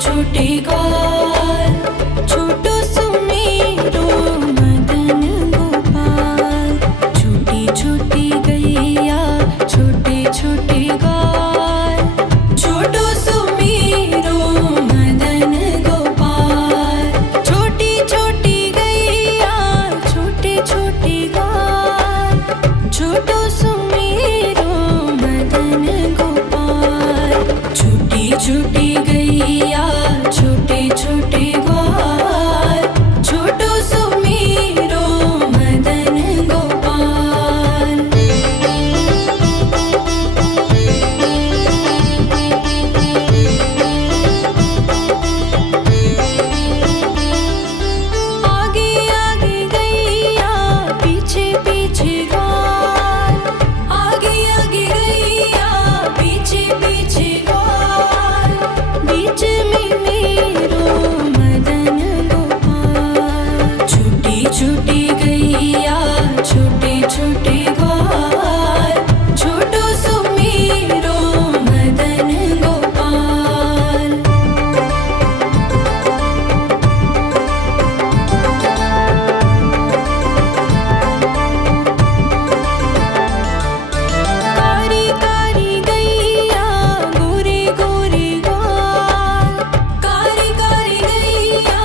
छोटे ग्वाल, छोटो सुमेरो मदन गोपाल। छोटी छोटी गैया छोटे छोटे ग्वाल, छोटो सुमेरो मदन गोपाल। छोटी छोटी गैया छोटे छोटे ग्वाल, छोटो सुमेरो मदन गोपाल। छोटी छोटी गैया छोटे छोटे ग्वाल, छोटो सुमेरो मदन गोपाल। आगे आगे गैया पीछे पीछे ग्वाल, आगे आगे गैया पीछे पीछे ग्वाल। बीच में मेरो मदन गोपाल। छोटी छोटी गैया छोटे छोटे ग्वाल, छोटो सुमेरो मदन गोपाल। कारी कारी गैया गोरे गोरे ग्वाल, कारी कारी गैया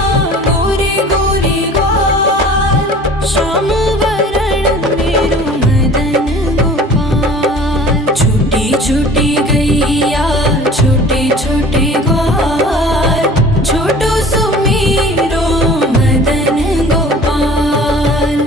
गोरे गोरे ग्वाल। श्याम वरण मेरो मदन गोपाल। छोटी छोटी गैया छोटे छोटे ग्वाल, छोटो सुमेरो मदन गोपाल।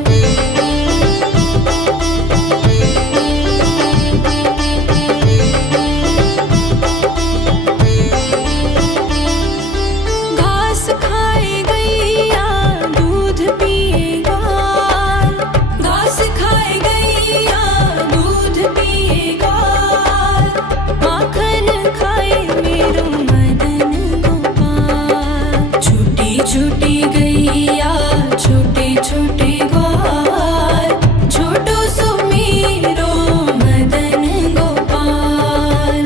घास खाए गैया दूध पिए ग्वाल, घास खाए गैया दूध पिए ग्वाल। माखन खाए मेरो मदन गोपाल। छोटी छोटी गैया छोटे छोटे ग्वाल, छोटो सुमेरो मदन गोपाल।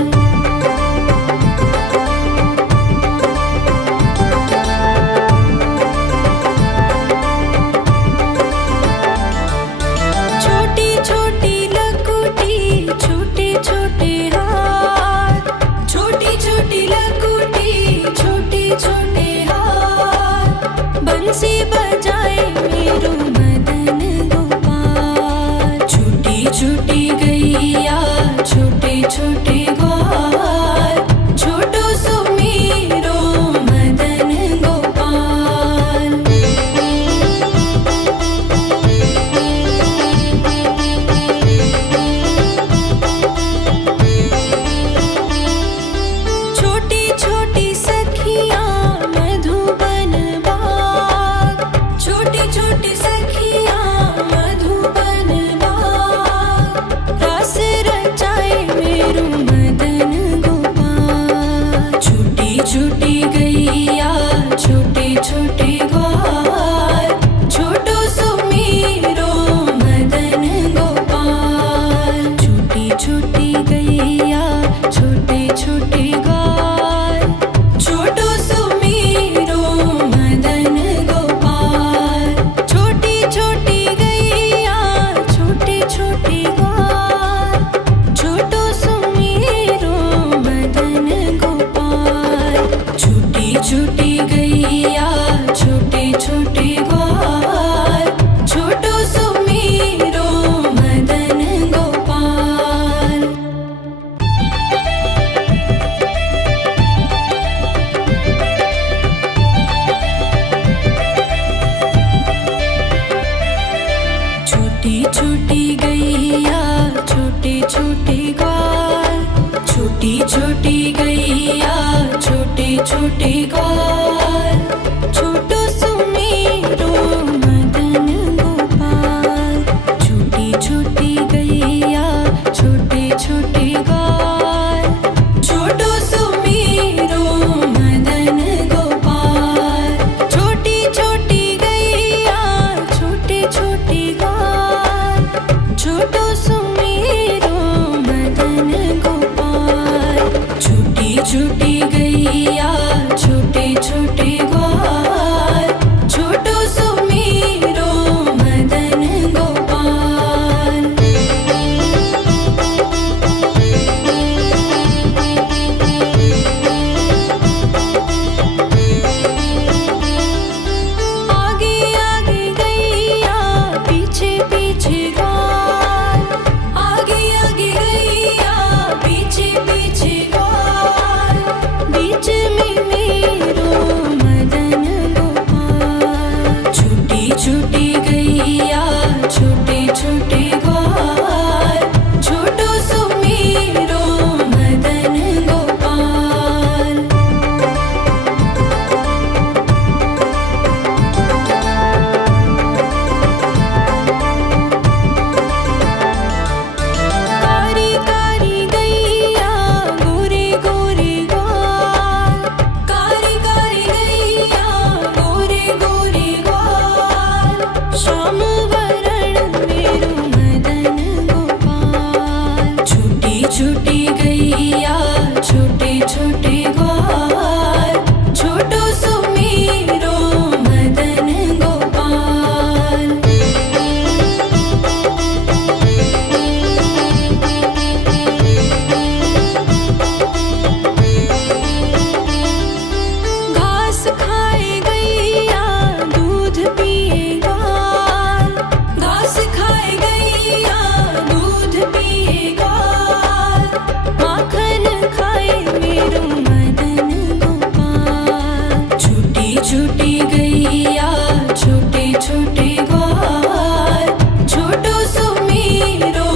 छोटी छोटी लकुटी छोटे छोटे हाथ, छोटी छोटी लकुटी छोटे छोटे हाथ। बंसी बजाए मेरो मदन गोपाल। छोटी छोटी गैया छोटे छोटे ग्वाल, छोटो सुमेरो मदन गोपाल। छोटी छोटी सखियाँ मधुबन बाग, छोटी छोटी सखियाँ मधुबन बाग। रास रचाए मेरो मदन गोपाल। छोटी छोटी गैया छोटे छोटे ग्वाल, छोटो सुमेरो मदन गोपाल। छोटी छोटी गैया छोटे छोटे ग्वाल, छोटो सुमेरो मदन गोपाल। छोटी छोटी गैया छोटे छोटे ग्वाल, छोटो सुमेरो मदन गोपाल। छोटी छोटी गैया छोटे छोटे ग्वाल, छोटो सुमेरो मदन गोपाल। छोटी छोटी गैया छोटे छोटे ग्वाल, छोटी छोटी गैया छोटे छोटे ग्वाल, छोटो सुमेरो मदन गोपाल। छोटी छोटी गैया छोटे छोटे ग्वाल, छोटो सुमेरो मदन गोपाल। छोटी छोटी गैया छोटे छोटे ग्वाल, छोटो सुमेरो मदन गोपाल। छोटी छोटी गैया छोटे गैया छोटे छोटे ग्वाल छोटो सुमेरो मदन गोपाल। घास खाए गैया दूध पिए ग्वाल घास खाए गैया दूध पिए ग्वाल माखन खाए मेरो मदन गोपाल। छोटी छोटी गैया छोटे छोटे ग्वाल छोटो सुमेरो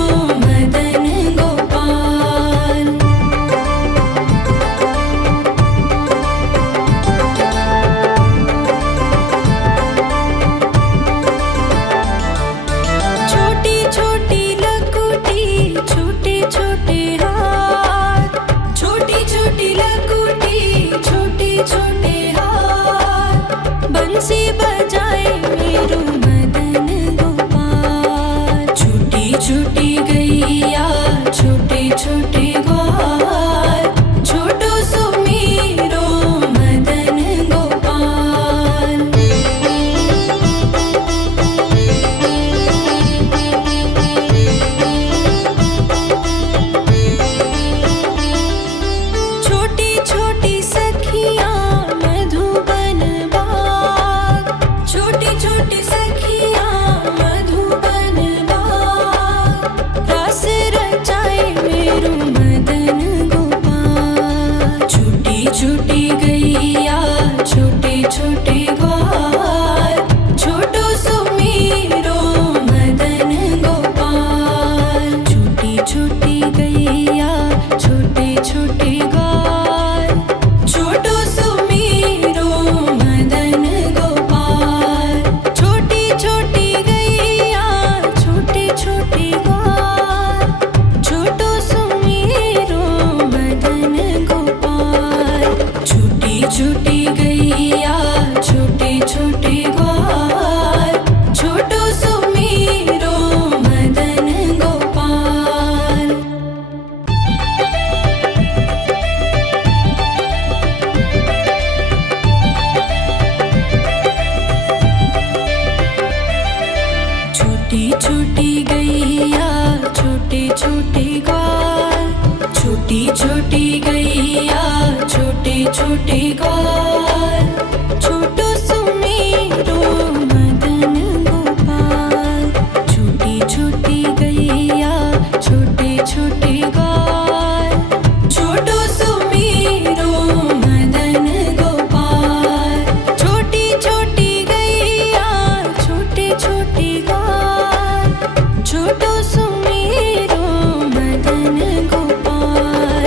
मदन गोपाल। छोटी छोटी लकुटी छोटे छोटे हाथ छोटी छोटी लकुटी छोटे छोटे हाथ बंसी बजाए मेरो मदन गोपाल। छोटी छोटी गैया छोटे छोटे ग्वाल छोटो सुमेरो मदन गोपाल। छोटी छोटी सखियाँ मधुबन बाग छोटी छोटी सखियाँ मधुबन बाग रास रचाए मेरो मदन गोपाल। छोटी छोटी गैया छोटे छोटे ग्वाल छोटो सुमेरो मदन गोपाल। छोटी छोटी गैया छोटे छोटे ग्वाल छोटो सुमेरो मदन गोपाल। छोटी छोटी गैया छोटे छोटे ग्वाल छोटो सुमेरो मदन गोपाल। छोटी छोटी गैया छोटे छोटे ग्वाल छोटो सुमेरो मदन गोपाल। छोटी छोटी गैया छोटे छोटे ग्वाल छोटी छोटी गैया छोटे छोटे ग्वाल छोटो सुमेरो मदन गोपाल। छोटी छोटी गैया छोटे छोटे ग्वाल छोटो सुमेरो मदन गोपाल। छोटी छोटी गैया छोटे छोटे ग्वाल छोटो सुमेरो मदन गोपाल।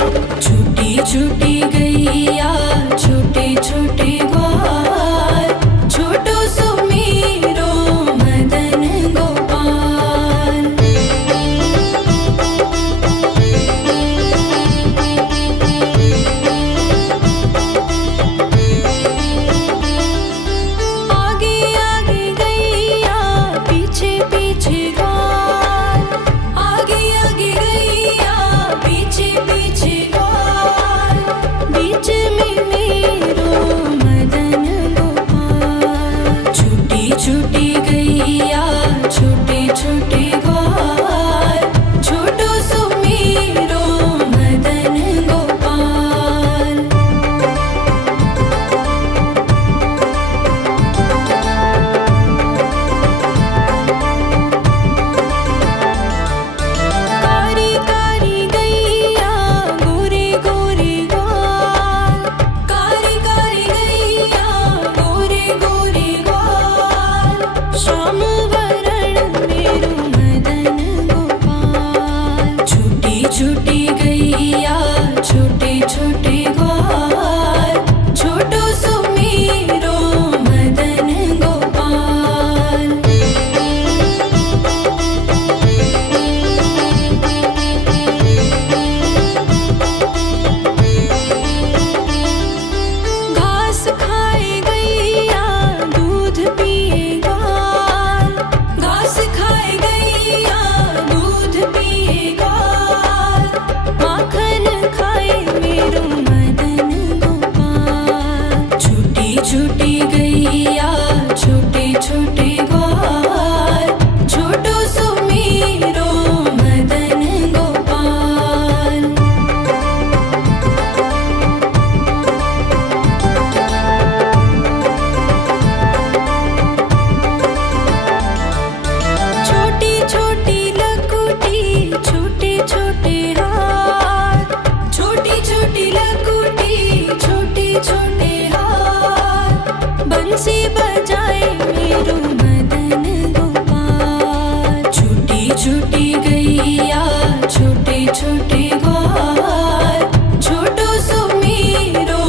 छोटी लकुटी छोटे छोटे हाथ बंसी बजाए मेरो मदन गोपाल। छोटी छोटी गैया छोटे छोटे ग्वाल छोटो सो मेरो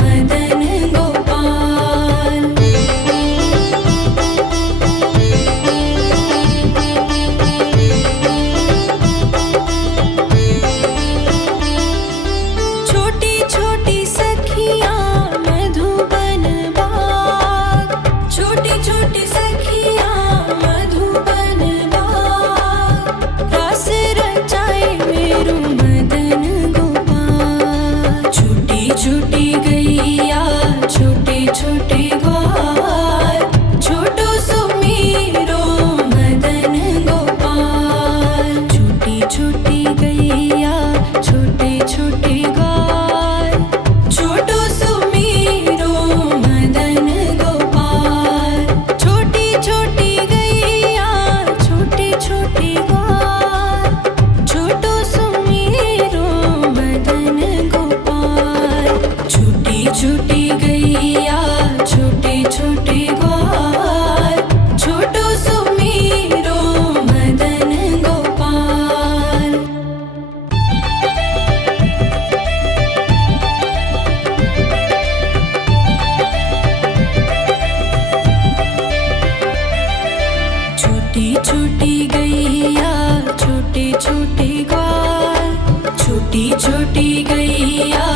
मदन गोपाल। छोटी छोटी सखियाँ मधुबन बाग छोटी छोटी सखियाँ मधुबन बाग रस रचाए मेरो मदन गोपाल। छोटी छोटी गैया छोटे छोटे ग्वाल छोटो सो मेरो मदन गोपाल। छोटी छोटी गैया छोटे छोटे ग्वाल छोटो सो मेरो मदन गोपाल। छोटी छोटी गैया छोटे छोटे ग्वाल छोटो सो मेरो मदन गोपाल। छोटी छोटी गैया छोटे छोटे ग्वाल छोटो सो मेरो मदन गोपाल। छोटी छोटी गैया छोटे छोटे ग्वाल छोटी छोटी गैया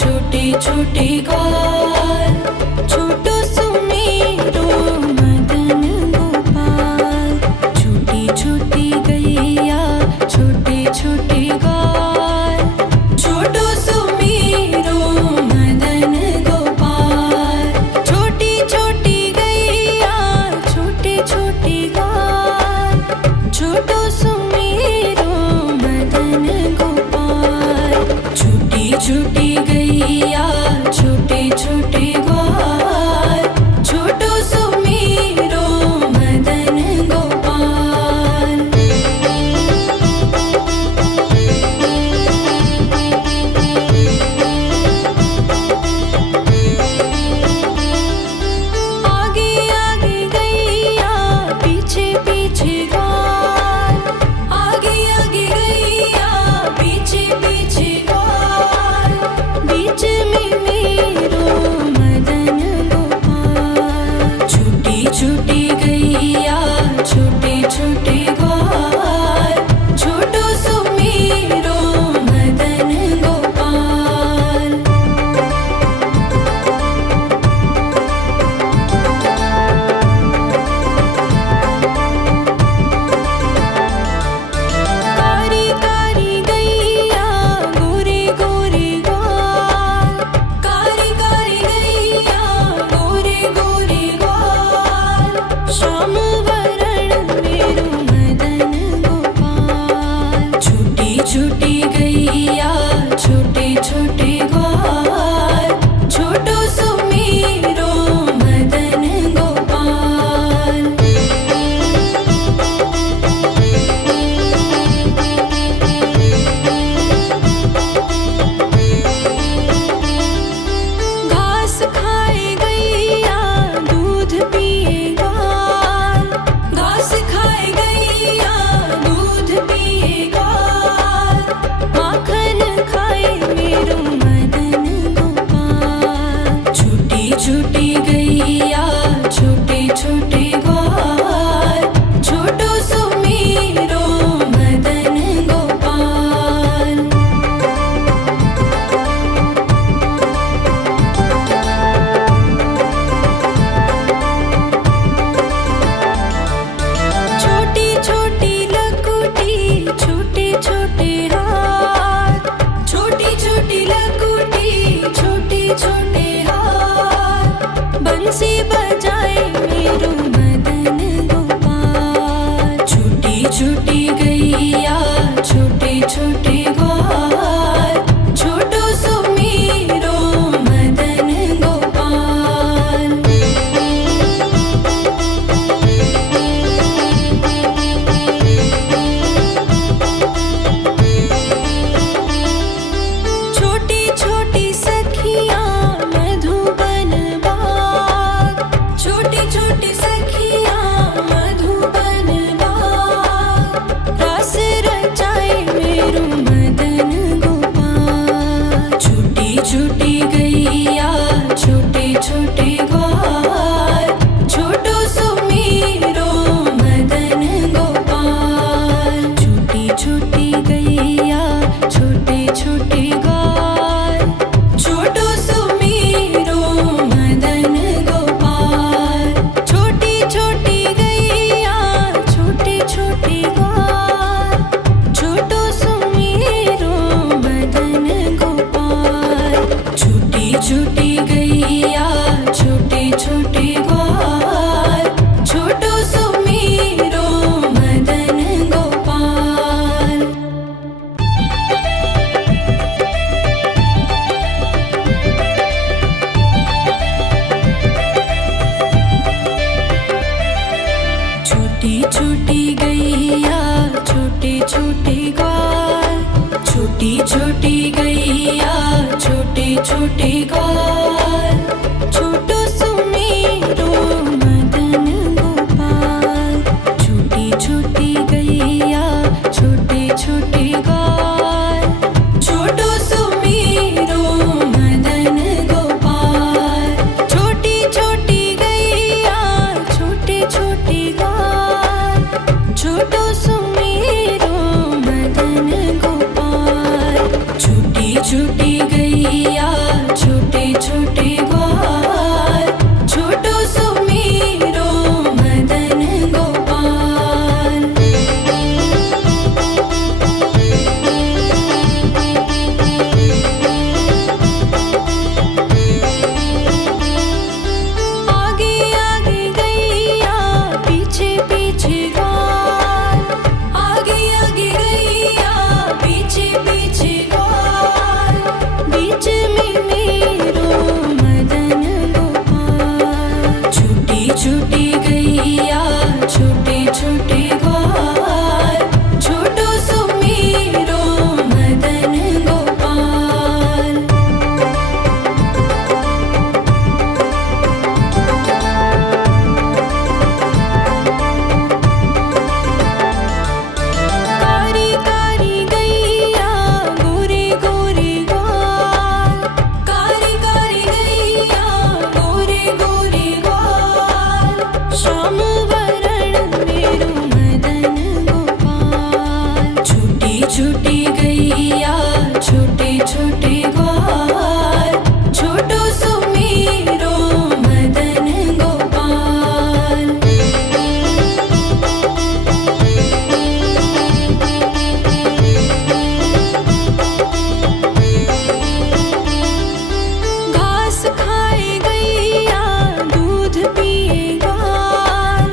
छोटे छोटे ग्वाल छोटो सो मेरो मदन गोपाल। छोटी छोटी गैया छोटे छोटे ग्वाल छोटो सो मेरो मदन गोपाल। छोटी छोटी गैया छोटे छोटे ग्वाल छोटो सो मेरो मदन गोपाल। छोटी छोटी गैया छोटे छोटे ग्वाल छोटो सो मेरो मदन गोपाल। आगे आगे गैया पीछे पीछे ग्वाल आगे आगे गैया पीछे पीछे ग्वाल बीच में मेरो मदन गोपाल। छोटी छोटी गैया छोटे छोटे ग्वाल छोटो सो मेरो मदन गोपाल। कारी कारी गैया गोरे गोरे ग्वाल कारी कारी गैया गोरे गोरे ग्वाल श्याम वरण मेरो मदन गोपाल। छोटी छोटी गैया छोटे छोटे ग्वाल छोटो सो मेरो मदन गोपाल। घास खाए गैया दूध पिए ग्वाल घास खाए गैया दूध पिए ग्वाल माखन खाए मेरो मदन गोपाल। छोटी छोटी गैया छोटे छोटे ग्वाल छोटो सो मेरो मदन गोपाल। छोटी छोटी लकुटी छोटे छोटे हाथ छोटी छोटी लकुटी छोटे छोटे हाथ बंसी बजाए मेरो मदन गोपाल। छोटी छोटी गैया छोटे छोटे ग्वाल छोटो सो मेरो मदन गोपाल। छोटी छोटे ग्वाल, छोटो सुमेरो मदन गोपाल। छोटी छोटी गैया छोटे छोटे ग्वाल, छोटो सुमेरो मदन गोपाल। छोटी छोटी गैया छोटे छोटे ग्वाल, छोटो सुमेरो मदन गोपाल। छोटी छोटी गैया छोटे छोटे ग्वाल, छोटो सुमेरो मदन गोपाल। आगे आगे गैया पीछे पीछे ग्वाल, आगे आगे गैया पीछे पीछे ग्वाल। बीच में मेरो मदन गोपाल। छोटी छोटी गैया छोटे छोटे ग्वाल, छोटो सुमेरो मदन गोपाल। कारी कारी गैया गोरे गोरे ग्वाल, कारी कारी गैया गोरे गोरे ग्वाल। श्याम वरण मेरो मदन गोपाल। छोटी छोटी गैया छोटे छोटे ग्वाल, छोटो सुमेरो मदन गोपाल। घास खाए गैया दूध पिए ग्वाल,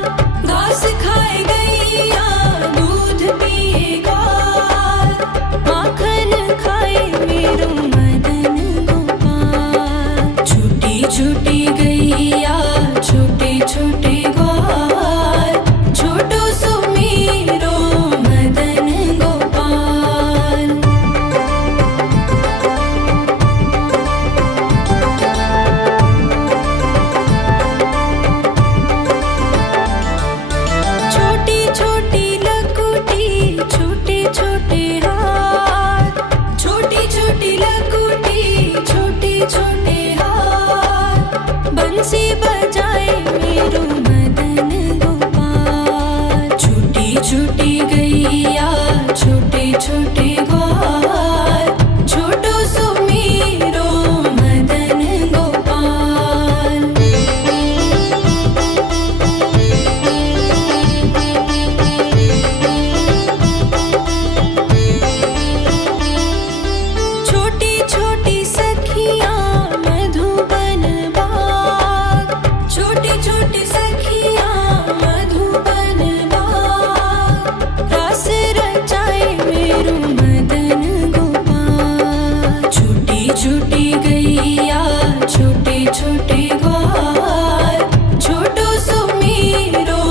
घास खाए गैया दूध पिए ग्वाल। माखन खाए मेरो मदन गोपाल। छोटी छोटी गैया छोटे छोटे ग्वाल, छोटो सुमेरो मदन गोपाल। छोटी छोटी लकुटी छोटे छोटे हाथ, छोटी छोटी लकुटी छोटे छोटे हाथ। बंसी बजाए मेरो मदन गोपाल। छोटी छोटी गैया छोटे छोटे ग्वाल, छोटो सुमेरो मदन गोपाल। छोटी छोटी सखियाँ मधुबन बाग, छोटी छोटी सखियाँ मधुबन बाग। रास रचाए मेरो मदन गोपाल। छोटी छोटी गैया छोटे छोटे ग्वाल, छोटो सुमेरो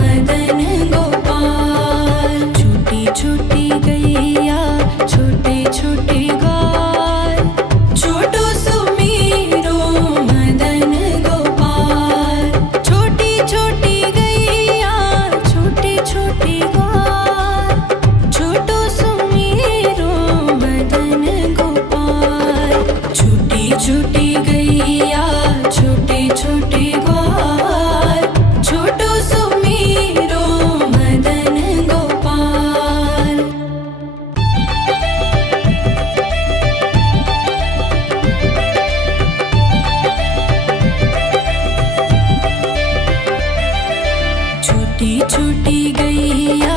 मदन गोपाल। छोटी छोटी गैया छोटे छोटे ग्वाल, छोटो सुमेरो मदन गोपाल। छोटी छोटी गैया छोटे छोटे ग्वाल, छोटो सुमेरो मदन गोपाल। छोटी छोटी गैया छोटे छोटे ग्वाल, छोटो सुमेरो मदन गोपाल। छोटी छोटी गैया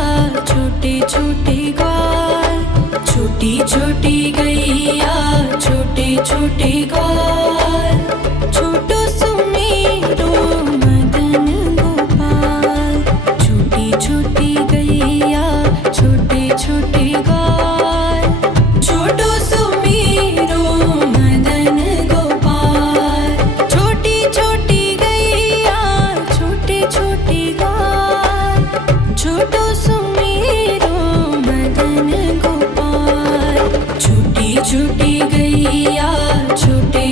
छोटे छोटे ग्वाल, छोटी छोटी गैया छोटे छोटे ग्वाल। छोटो सुमेरो मदन गोपाल। छोटी छोटी गैया छोटे छोटे ग्वाल, छोटो सुमेरो मदन गोपाल। छोटी छोटी गैया छोटे छोटे ग्वाल, छोटो सुमेरो मदन गोपाल। छोटी छोटी गैया छोटे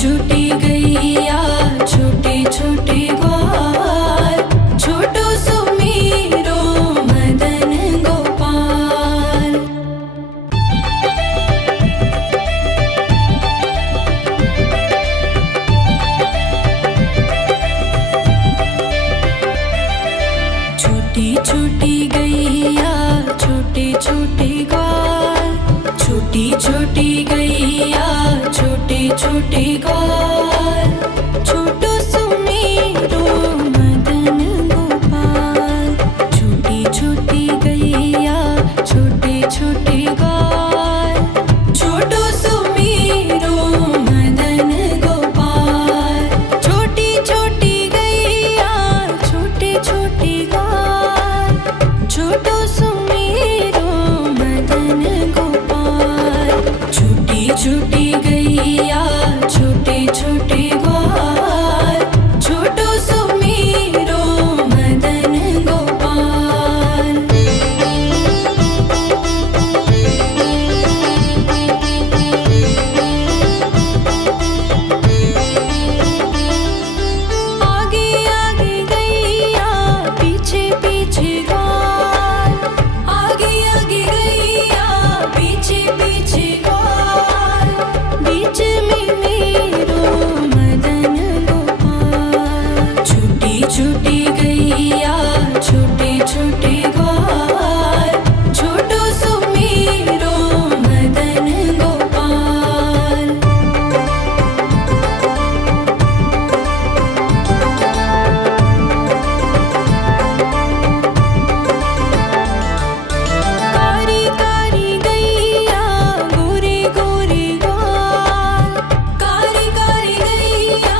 छोटी गैया छोटे छोटे ग्वाल, छोटो सुमीरो मदन गोपाल। छोटी छोटी गैया छोटे छोटे ग्वाल, छोटी छोटी गैया छोटे छोटे ग्वाल, छोटो सुमीरो मदन गोपाल। छोटी छोटी गैया छोटे छोटे ग्वाल, छोटो सुमीरो मदन गोपाल। छोटी छोटी गैया छोटे छोटे ग्वाल, छोटो सुमीरो मदन गोपाल। छोटी छोटी गैया छोटे छोटे ग्वाल, छोटो सुमीरो मदन गोपाल। आगे आगे गैया पीछे पीछे ग्वाल, आगे आगे गैया पीछे पीछे ग्वाल, बीच में मेरो मदन गोपाल। छोटी छोटी गैया छोटे छोटे ग्वाल, छोटो सुमीरो मदन गोपाल। कारी कारी गैया गोरे गोरे ग्वाल, कारी कारी गैया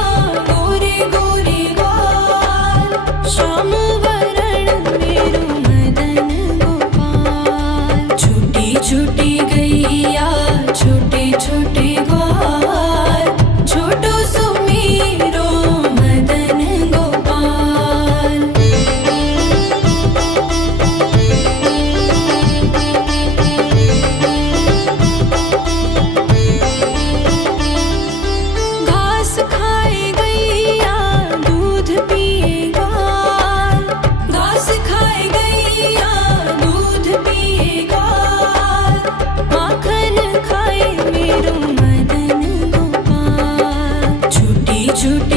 गोरे गोरे ग्वाल, श्याम वरण मेरो मदन गोपाल। छोटी छोटी गैया छोटे छोटे ग्वाल, छोटो सुमीरो मदन गोपाल। घास खाए गैया दूध पिए ग्वाल, घास खाए गैया दूध पिए ग्वाल, माखन खाए मेरो मदन गोपाल। छोटी छोटी